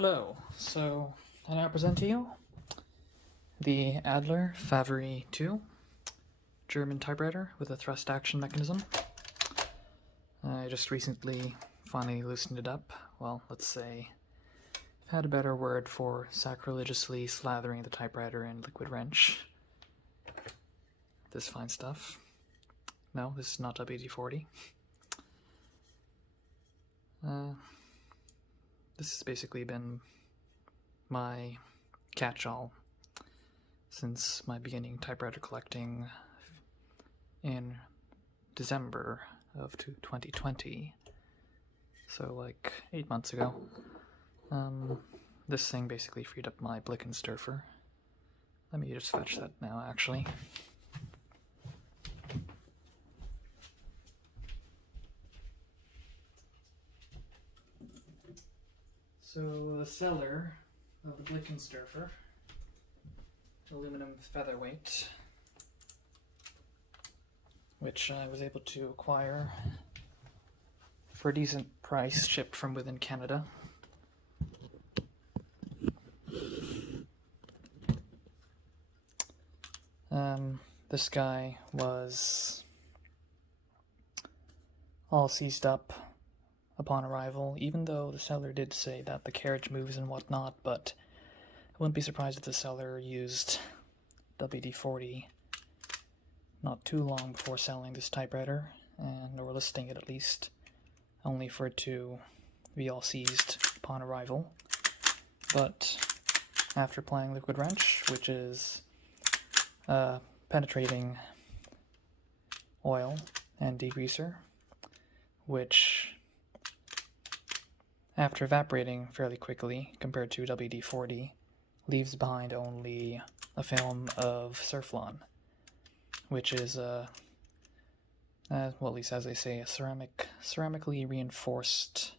Hello, so I now present to you the Adler Favorit 2 German typewriter with a thrust action mechanism. I just recently finally loosened it up. Well, let's say I've had a better word for sacrilegiously slathering the typewriter in liquid wrench. This fine stuff. No, this is not WD-40. This has basically been my catch-all since my beginning typewriter collecting in December of 2020. So like 8 months ago. This thing basically freed up my Blickensderfer. Let me just fetch that now, actually. So the seller of the Blickensderfer, aluminum featherweight, which I was able to acquire for a decent price, shipped from within Canada. This guy was all seized up upon arrival, even though the seller did say that the carriage moves and whatnot, but I wouldn't be surprised if the seller used WD-40 not too long before selling this typewriter, or listing it at least, only for it to be all seized upon arrival. But after applying liquid wrench, which is penetrating oil and degreaser, which after evaporating fairly quickly compared to WD-40, leaves behind only a film of Surflon, which is well, at least as they say, a ceramically reinforced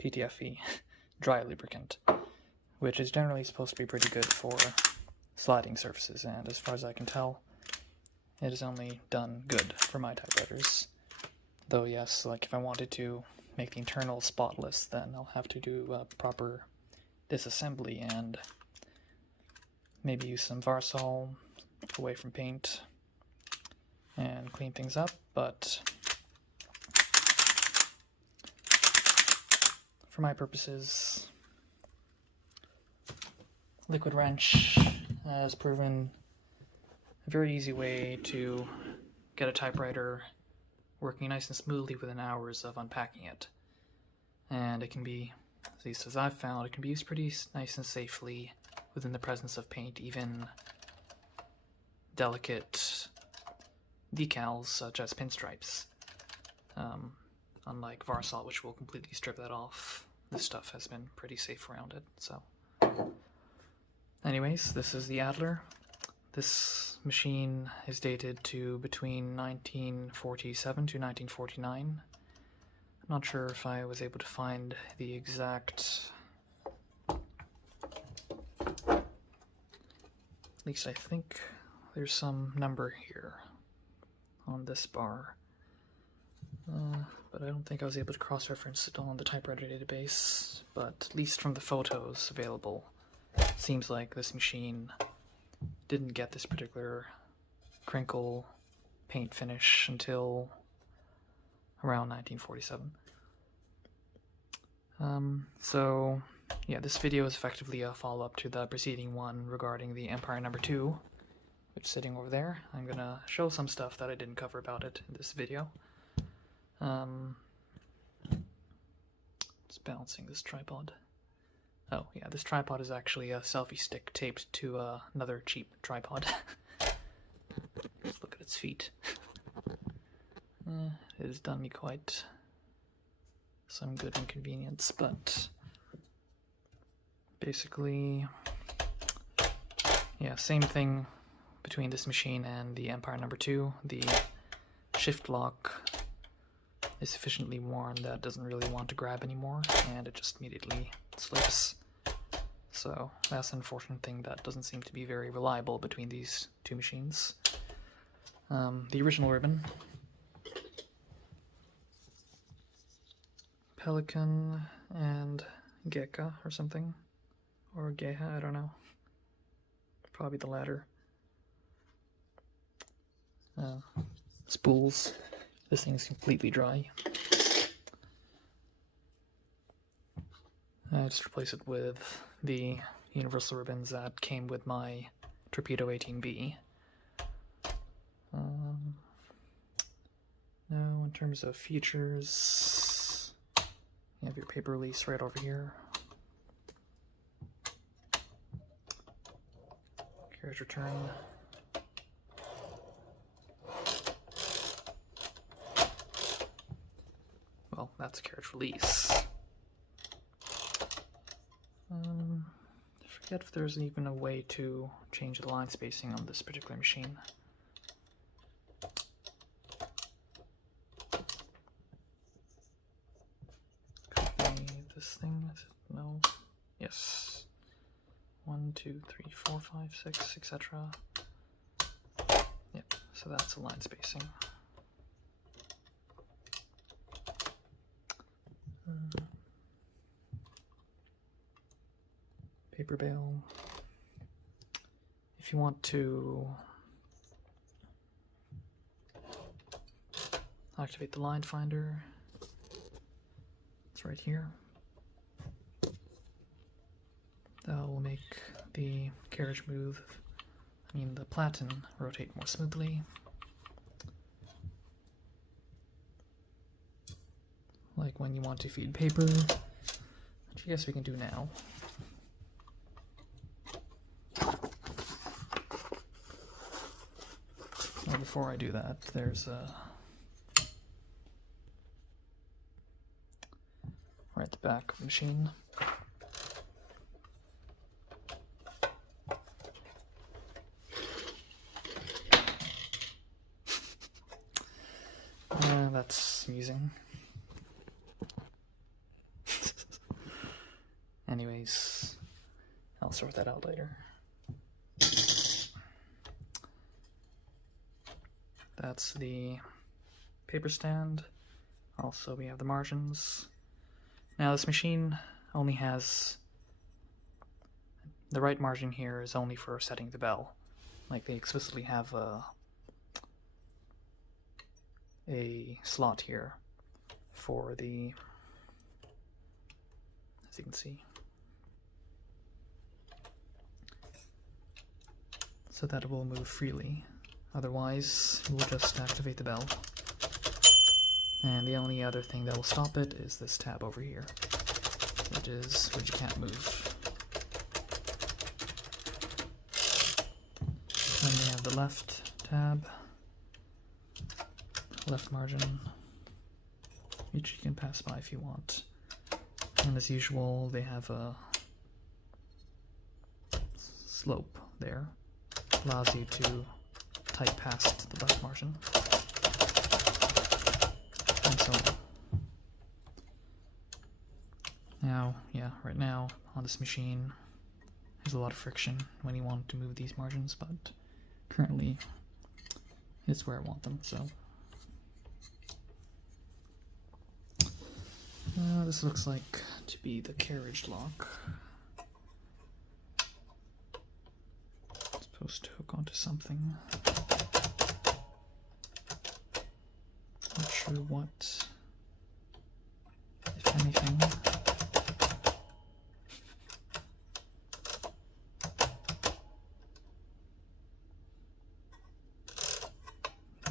PTFE dry lubricant, which is generally supposed to be pretty good for sliding surfaces, and as far as I can tell, it has only done good for my typewriters. Though yes, like if I wanted to make the internal spotless, then I'll have to do a proper disassembly and maybe use some Varsol away from paint and clean things up, but for my purposes, liquid wrench has proven a very easy way to get a typewriter working nice and smoothly within hours of unpacking it. And it can be, at least as I've found, it can be used pretty nice and safely within the presence of paint, even delicate decals such as pinstripes. Unlike Varsol, which will completely strip that off, this stuff has been pretty safe around it. So, anyways, this is the Adler. This machine is dated to between 1947 to 1949. I'm not sure if I was able to find the exact, at least I think there's some number here on this bar. But I don't think I was able to cross-reference it on the typewriter database, but at least from the photos available, seems like this machine didn't get this particular crinkle paint finish until around 1947. So yeah, this video is effectively a follow-up to the preceding one regarding the Empire No. 2, which is sitting over there. I'm gonna show some stuff that I didn't cover about it in this video. Just balancing this tripod. Oh yeah, this tripod is actually a selfie-stick taped to another cheap tripod. Just look at its feet. It has done me quite some good inconvenience, but basically, yeah, same thing between this machine and the Empire No. 2. The shift lock is sufficiently worn that it doesn't really want to grab anymore, and it just immediately slips. So that's an unfortunate thing that doesn't seem to be very reliable between these two machines. The original ribbon Pelican and Gecka or something. Or Geha, I don't know. Probably the latter. Spools. This thing is completely dry. I just replace it with the universal ribbons that came with my Torpedo 18B. Now, in terms of features, you have your paper release right over here. Carriage return. Well, that's a carriage release. I forget if there's even a way to change the line spacing on this particular machine. Could be this thing, is it? No. Yes. 1, 2, 3, 4, 5, 6, etc. Yep, so that's the line spacing. Paper bail. If you want to activate the line finder, it's right here. That will make the carriage move, the platen rotate more smoothly. Like when you want to feed paper, which I guess we can do now. Well, before I do that, there's right at the back of the machine. That's amusing. Anyways, I'll sort that out later. That's the paper stand. Also, we have the margins. Now, this machine only has the right margin here is only for setting the bell. Like, they explicitly have a slot here for the, as you can see, so that it will move freely. Otherwise, it will just activate the bell. And the only other thing that will stop it is this tab over here, which you can't move. Then we have the left tab, left margin, which you can pass by if you want. And as usual, they have a slope there, allows you to type past the left margin, and so on. Now, right now on this machine, there's a lot of friction when you want to move these margins, but currently it's where I want them, so. This looks like to be the carriage lock. It's supposed to hook onto something. Not sure what, if anything.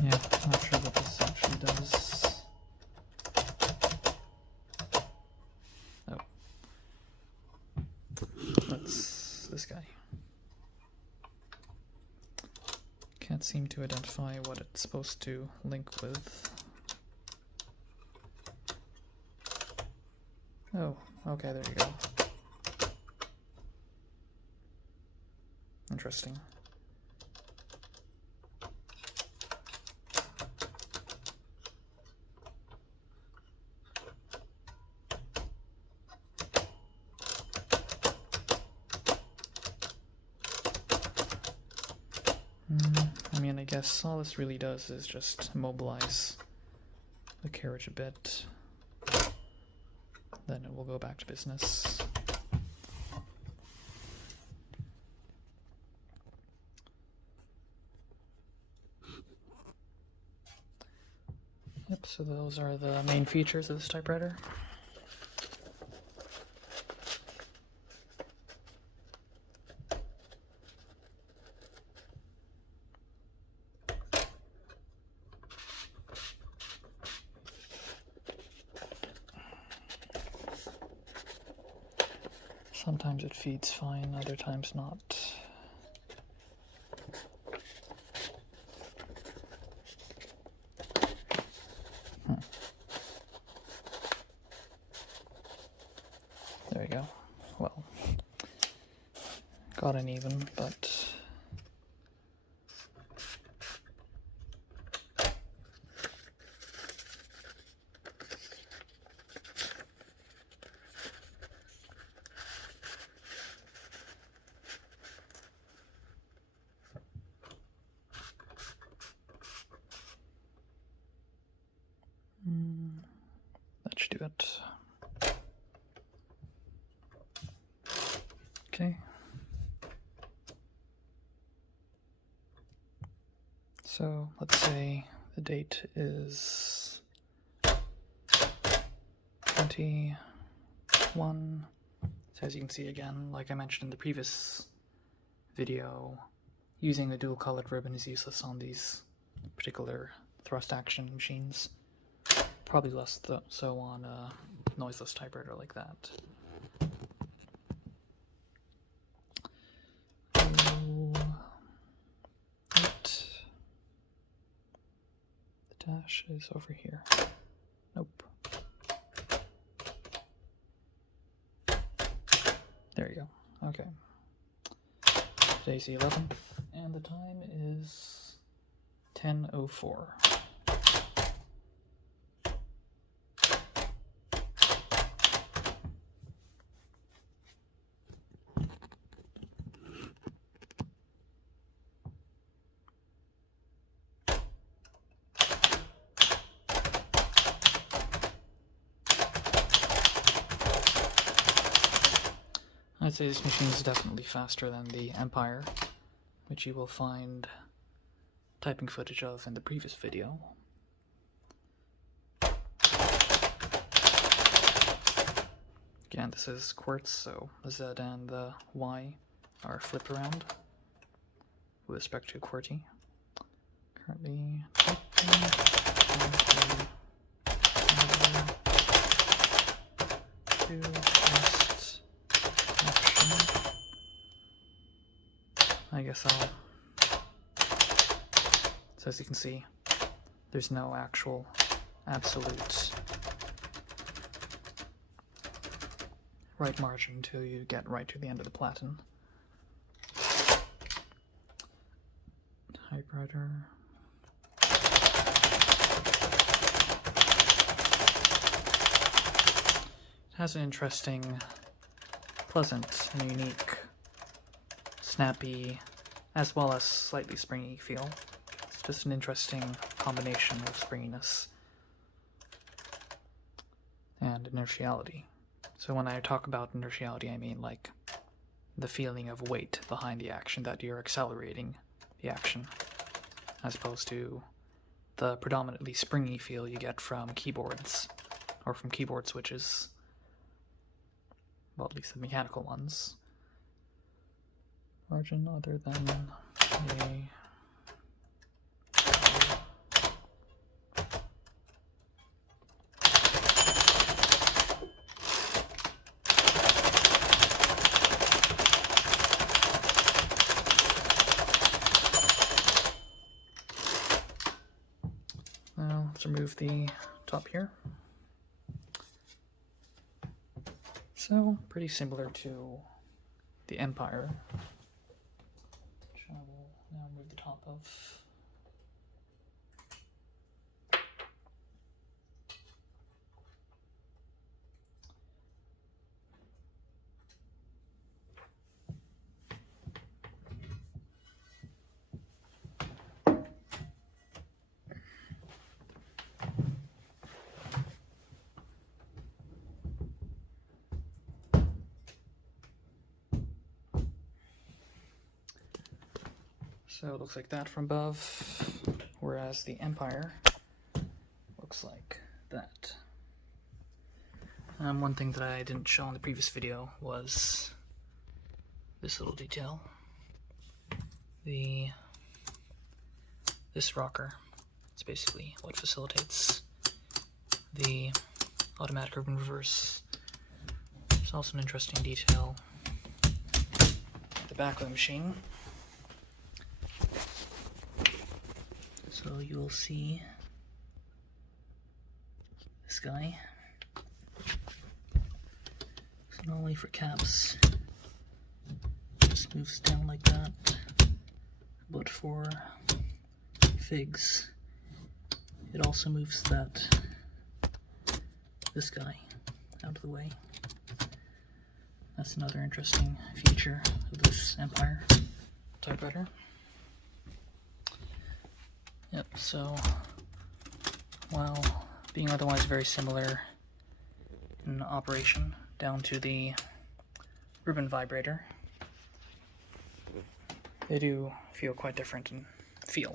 Yeah, not sure what this actually does. Oh. That's this guy. Can't seem to identify what it's supposed to link with. Oh, okay, there you go. Interesting. I guess all this really does is just mobilize the carriage a bit. then it will go back to business. Yep, so those are the main features of this typewriter. Sometimes it feeds fine, other times not. There we go. Well, got uneven, but that should do it. Okay. So let's say the date is 21. So as you can see again, like I mentioned in the previous video, using the dual colored ribbon is useless on these particular thrust action machines. Probably less so on a noiseless typewriter like that. The dash is over here. Nope. There you go. Okay. Today's the 11th, and the time is 10:04. I'd say this machine is definitely faster than the Empire, which you will find typing footage of in the previous video. Again, this is quartz, so the Z and the Y are flipped around with respect to QWERTY. Currently typing. I guess I'll... So as you can see, there's no actual absolute right margin until you get right to the end of the platen. Typewriter. It has an interesting, pleasant and unique, snappy, as well as slightly springy feel. It's just an interesting combination of springiness and inertiality. So when I talk about inertiality, I mean like the feeling of weight behind the action, that you're accelerating the action, as opposed to the predominantly springy feel you get from keyboards, or from keyboard switches. Well, at least the mechanical ones. Margin other than a... Now, let's remove the top here. So, pretty similar to the Empire, which I will now remove the top of. So it looks like that from above, whereas the Empire looks like that. One thing that I didn't show in the previous video was this little detail. This rocker is basically what facilitates the automatic ribbon reverse. There's also an interesting detail at the back of the machine. So you will see this guy. So not only for caps, it just moves down like that, but for figs, it also moves this guy out of the way. That's another interesting feature of this Empire typewriter. Yep, so while being otherwise very similar in operation down to the ribbon vibrator, they do feel quite different in feel.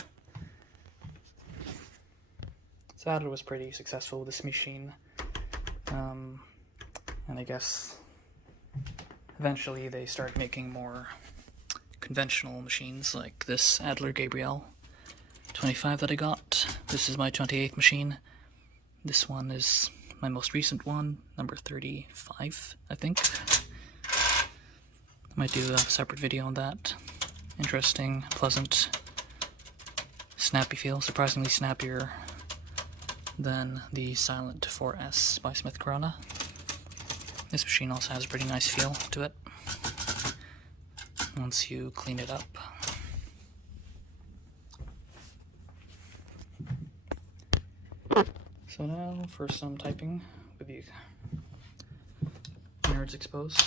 So Adler was pretty successful with this machine, and I guess eventually they started making more conventional machines like this Adler Gabriele 25 that I got. This is my 28th machine. This one is my most recent one, number 35, I think. I might do a separate video on that. Interesting, pleasant, snappy feel, surprisingly snappier than the Silent 4S by Smith Corona. This machine also has a pretty nice feel to it once you clean it up. So now for some typing with the nerds exposed.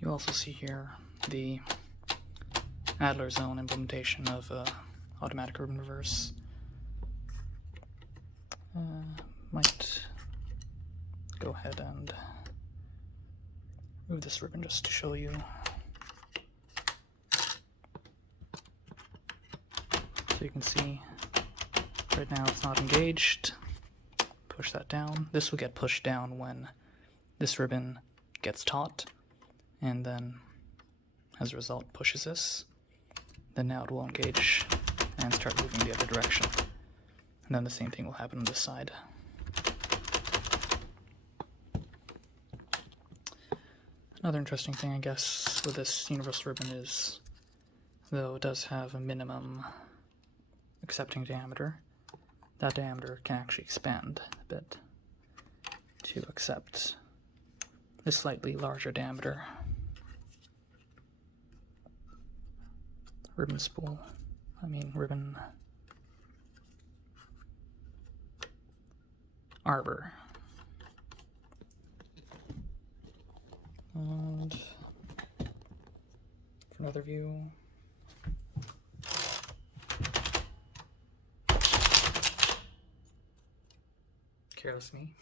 You also see here the Adler's own implementation of automatic ribbon reverse. Might go ahead and move this ribbon just to show you. So you can see right now it's not engaged. Push that down. This will get pushed down when this ribbon gets taut, and then as a result pushes this. Then now it will engage and start moving the other direction. And then the same thing will happen on this side. Another interesting thing, I guess, with this universal ribbon is, though it does have a minimum accepting diameter, that diameter can actually expand a bit to accept this slightly larger diameter ribbon arbor. And for another view, careless me.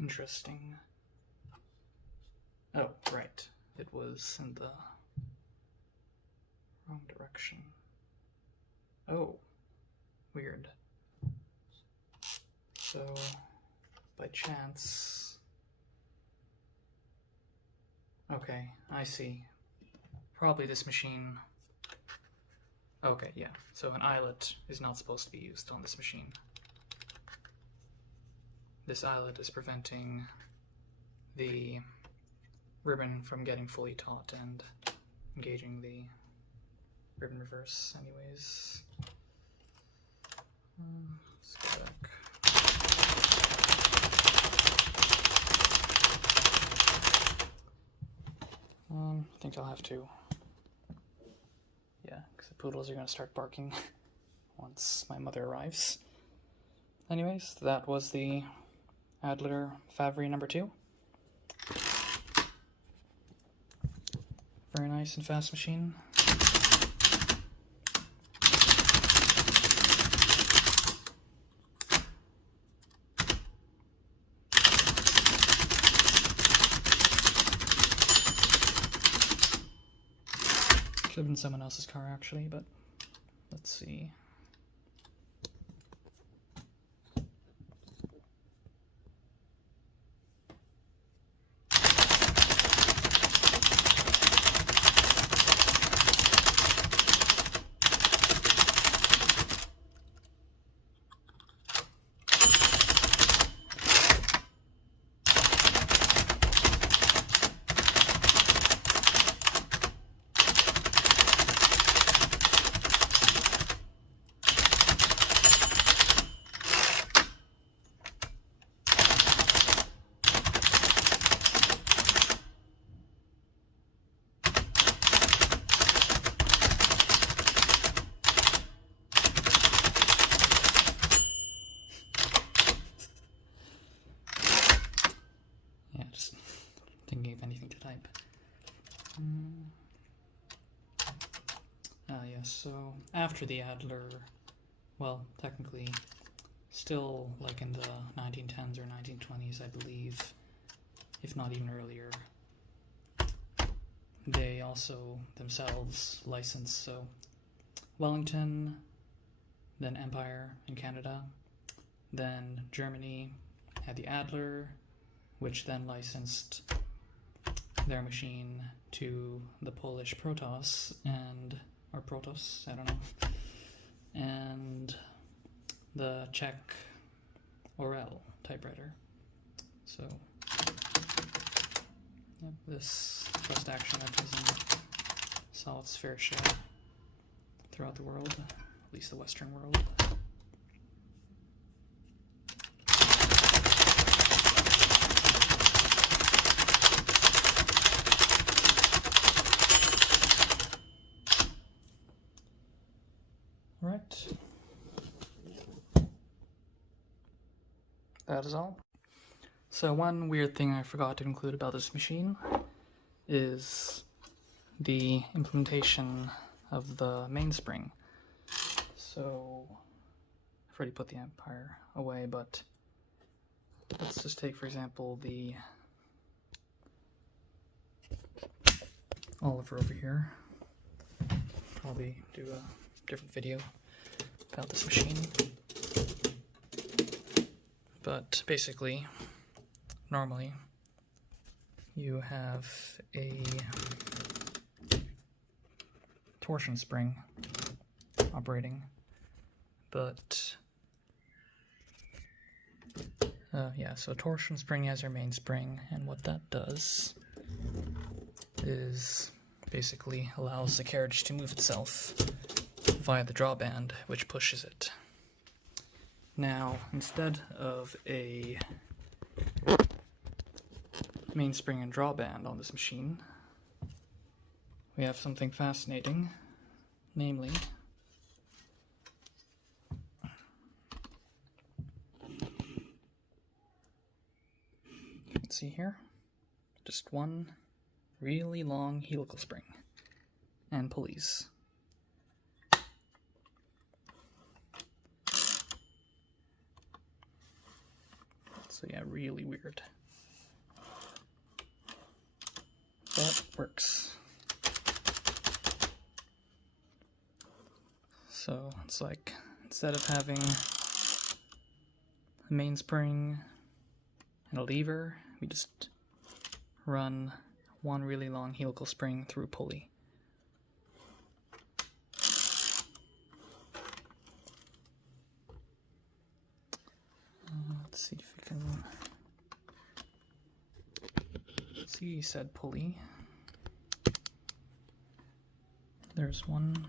Interesting. Oh, right. It was in the wrong direction. Oh, weird. So, by chance... Okay, I see. Probably this machine... Okay, yeah. So an eyelet is not supposed to be used on this machine. This eyelet is preventing the ribbon from getting fully taut and engaging the ribbon reverse anyways. Let's go back. I think I'll have to, yeah, because the poodles are going to start barking once my mother arrives. Anyways, that was the Adler Favorit number 2. Very nice and fast machine. Could have been someone else's car actually, but let's see. Thinking of anything to type. Yes, so after the Adler, well, technically, still like in the 1910s or 1920s, I believe, if not even earlier, they also themselves licensed, so Wellington, then Empire in Canada, then Germany had the Adler, which then licensed their machine to the Polish Protos or Protos, I don't know, and the Czech Orel typewriter. So, yeah, this first action mechanism saw its fair share throughout the world, at least the Western world. Right. That is all. So one weird thing I forgot to include about this machine is the implementation of the mainspring. So I've already put the Empire away, but let's just take, for example, the Oliver over here. Probably do a different video about this machine. But basically, normally you have a torsion spring operating, but so torsion spring has our mainspring, and what that does is basically allows the carriage to move itself via the drawband, which pushes it. Now, instead of a mainspring and drawband on this machine, we have something fascinating, namely you can see here, just one really long helical spring and pulleys. So yeah, really weird. But works. So it's like, instead of having a mainspring and a lever, we just run one really long helical spring through a pulley. Let's see if we can see said pulley. There's one